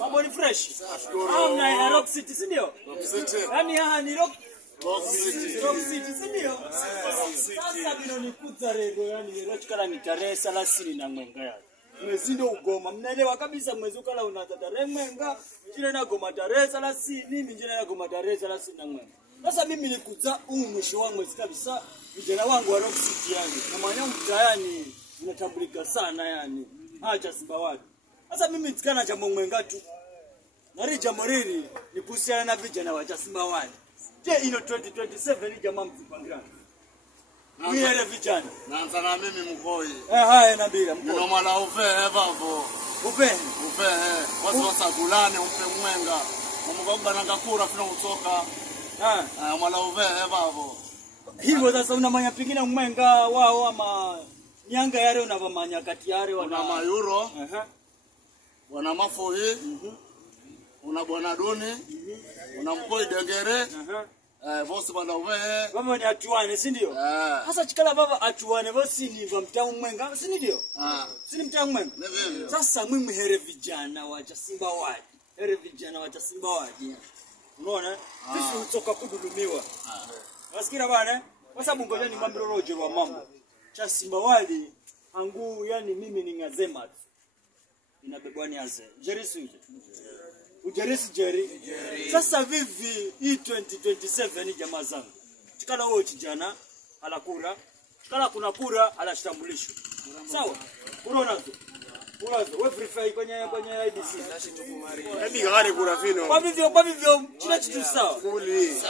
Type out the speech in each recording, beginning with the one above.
Mambo ni fresh. Mna Rock City, si ndio? Yaani ni Rock City, si ndio? Sasa binonikuza rego, yani rachikala ni tarehe 30 na mwenga yani. Mwezi ndio ugoma. Mnaelewa kabisa mwezi ukala unaanza tarehe mwenga, jina na goma tarehe 30, mimi jina na goma tarehe 30 na mwenga. Sasa mimi nikuza mwisho wa mwezi kabisa, vijana wangu wa Rock City yani. Na maana mtaani unatambulika sana yani. Acha Simbawadi. Sasa mimi nitikana jambo mwenga tu. Nari jambo hili ni kuhusiana na vijana wa Simbawadi. Je, ino 2027 ni jamaa mzipangira. Mimi vijana. Naanza na mimi mkoi. Haya nabira mkoi. Ndio mala bavo. Upe. Watu wasagulane umpe mwenga. Mumugomba nangakura fina utoka. Mala bavo. Hivyo sasa unamanya pingine mwenga wao ama nyanga yale unavamanya kati yale wana mayuro. Wana mafohi. Una bwana doni. Una mkoi dengere. Vosi bana uve. Baba ni atuane, si ndio? Sasa chikala baba atuane vosi ni va mtamu mwenga, si ndio? Si ni mtamu mwenga. Sasa mimi here vijana wa Simbawadi. Here vijana wa Simbawadi. Unaona? Sisi utoka kudulumiwa. Wasikia bana? Kwa sababu ngoja ni mambo rojo wa mambo. Cha Simbawadi angu yani mimi ni ngazema. Inabebwa ni aze. Jerisi uje. Ujerisi Jerry. Sasa vivi hii 2027 ni jamaa zangu. Chikala wao kijana alakura. Chikala kuna kura alashitambulisho. Sawa? Unaona tu. Unazo wewe verify kwenye IDC. Hebi gari kura vino. Kwa hivyo kila kitu sawa.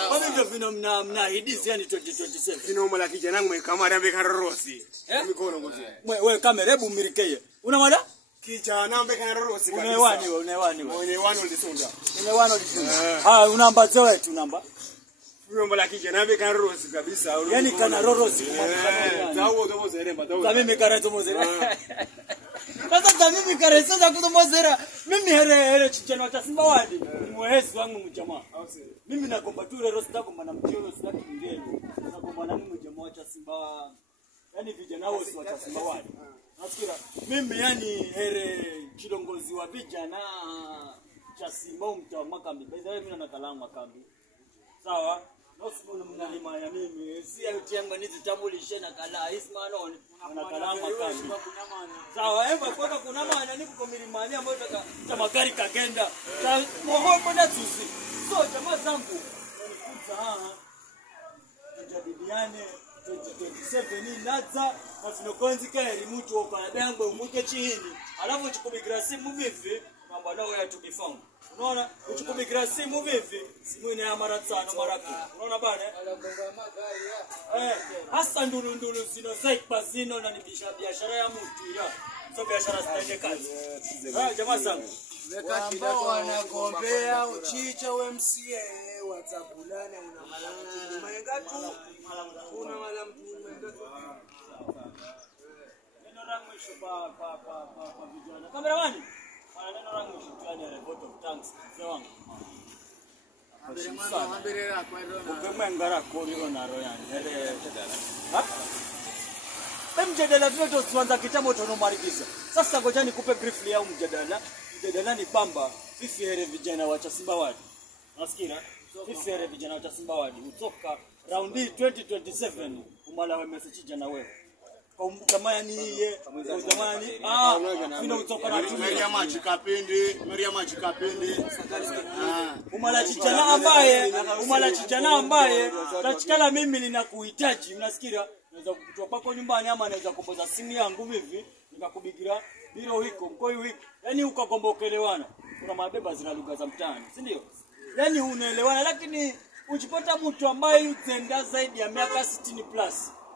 Kwa hivyo vino mna IDC yani 2027. Vino mala kijana mwe kamera be karosi. Mikono ngozi. Wewe kamera hebu mirikeye. Una mada? Kijana mbe karosi kabisa. Unewani. Ulisunda. Unamba zetu namba. Huyo mala kijana mbe karosi kabisa. Yani kana rorosi kumaanisha. Zao domo zeremba. Mimi karato mozera. Sasa mimi karesa kutomozera. Mimi here chichana cha Simbawadi. Ni mwezi wangu mjamaa. Mimi nakomba tu leo sitako maana mtio sitaki ngeni. Nakomba na mimi mjamaa cha Simba. Yani vijana wao si wa Simbawadi. Nasikia mimi yani here kiongozi wa vijana cha Simba mtawa makambi. By the way mimi nakala makambi. Sawa? Nosibu mnalima ya mimi. Si yangu nizitambulishe na kala Ismail nakala makambi. Sawa, hivyo kwa kuna maana ni kukomilimania ambayo taka magari kagenda. Moho na tusi. So jamaa zangu wanikuta tujadiliane 2027 ni naza na tunokonzi kaeli mtu okalabengo umuke chini. Alafu chukubigira simu vivi mambo nao ya tukifahamu. Unaona? Uchukubigira simu vivi simu ina ya mara 5 mara 10. Unaona bana? Hasa ndulu zino zaipa zino na nibisha biashara ya mtu ya. So biashara zitaende kazi. Jamaa zangu. Ambao wanagombea uchicha MCA watabulana una mwenga tu. Una mala mtu mwenga tu. Neno rangu ishoba pa vijana. Kameramani. Neno rangu shitani ya vote of thanks. Sewangu. Ambirera kwa ndo na. Ukemengara ko niko naro yani. Mjadala vyote tuanza kitambo tunomaliza. Sasa ngoja nikupe briefly ya mjadala. Mjadala ni kwamba sisi here vijana wa Simbawadi. Nasikia? Sisi here vijana wa Simbawadi utoka round 2027 umala wa message jana wewe. Kwa mtamani yeye, mtamani vina utoka na timu ya maji kapindi. Umala chichana ambaye tachikala mimi ninakuhitaji. Mnasikia? Naweza kukutoa pako nyumbani ama naweza kupoza simu yangu hivi nikakubigira bilo wiko mkoi wiko. Yaani ukakombokelewana. Kuna mabeba zina lugha za mtaani, si ndio? Yaani unaelewana lakini ukipata mtu ambaye utenda zaidi ya miaka 60 plus.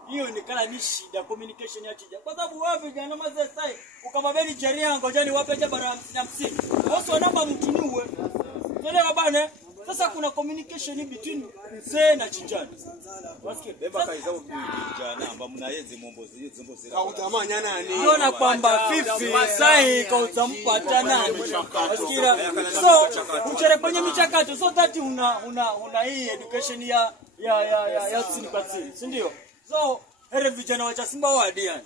Hiyo ni kala ni shida communication ya chija. Kwa sababu wewe vijana mazee sai ukamabeni jeria ngojani wape bara 50. Wao namba mtu niwe. Tuelewa bana? Sasa kuna communication between mzee na kijana. Wasikie beba kaiza kijana amba mnayenze mombozi zombozi. Kautamanya nani? Unaona kwamba fifi sai kautampata nani? Wasikia? So uchere kwenye michakato so that una hii education ya chini kwa chini, si ndio? So here vijana wa Simbawadi yani.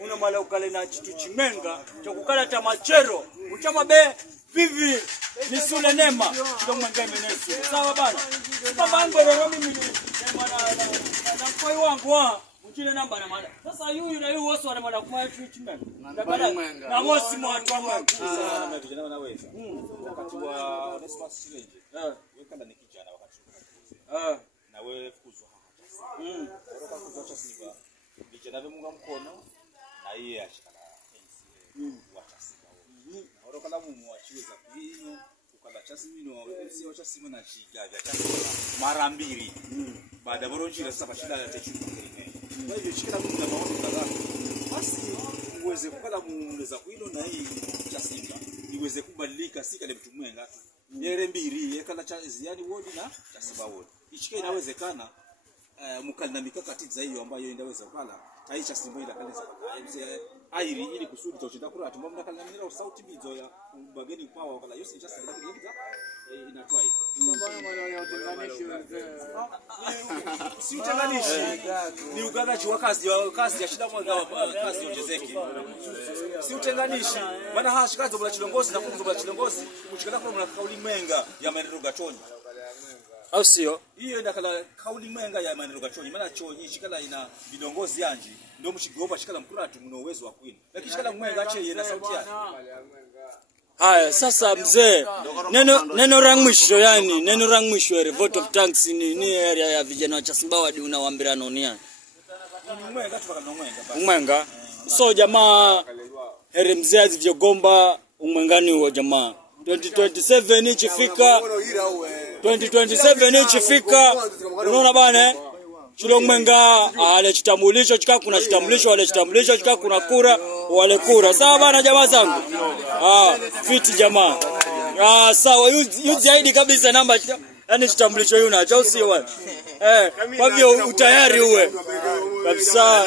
una mala ukale na chitu chimenga chokukala tamachero uchama be vivi nisule nema ndo mwenga menesu sawa bana baba ngoro mimi na mkoi wangu uchile namba na mala sasa yuyu na yuyu wote wana mala kwa chitu chimenga na wosi watu wangu sana vijana wanaweza wakati wa Onesmus Challenge weka ndani kijana wakati na wewe fukuzwa oroka kuzocha siba vijana vemunga mkono na yeye ashikana wacha siba oroka la mumu wachiweza kuino ukala chasi mino si wacha simu na chigavya mara mbili baada boronjira sasa bashida ya techu kwa hivyo shikana mungu na maono kadhaa basi uweze kukala muuneza kuino na hii chasi iweze kubadilika sika le mtu mwenga nyere mbiri yekala chazi yani wodi na chasiba wodi ichike inawezekana mukali na mikakati za hiyo ambayo indaweza kukala taicha simbo ila kanisa airi ili kusudi tochita kura tumba mnakala na sauti bizo ya bageni kwa wakala yosi just bila kideta inatwa hii si utenganishi ni uganaji wa kazi ya shida mwanzo kazi ongezeke si utenganishi bana hashikazo bula chilongozi na kumzo bula chilongozi kuchikana kwa mna kauli menga ya maendeleo gachoni au sio hiyo ndakala kauli menga ya maendeleo gachoni maana chonyi shikala ina vidongozi yanji ndio mshigomba shikala mkuratu mna uwezo wa kwini lakini shikala mwenga ache yena sauti yake. Haya sasa mzee neno la mwisho yani neno la mwisho ile vote of thanks ni area ya vijana wa Chasimbawadi unawaambia nani mwenga tu kama mwenga so jamaa here mzee azivyogomba umwengani huo jamaa 2027 ikifika 2027 ikifika unaona bana chilo mwenga ale chitambulisho chika kuna chitambulisho wale chitambulisho chika kuna kura wale kura sawa bana jamaa zangu fiti jamaa sawa yu zaidi kabisa namba yani chitambulisho yuna cha usio wewe kwa hivyo utayari uwe kabisa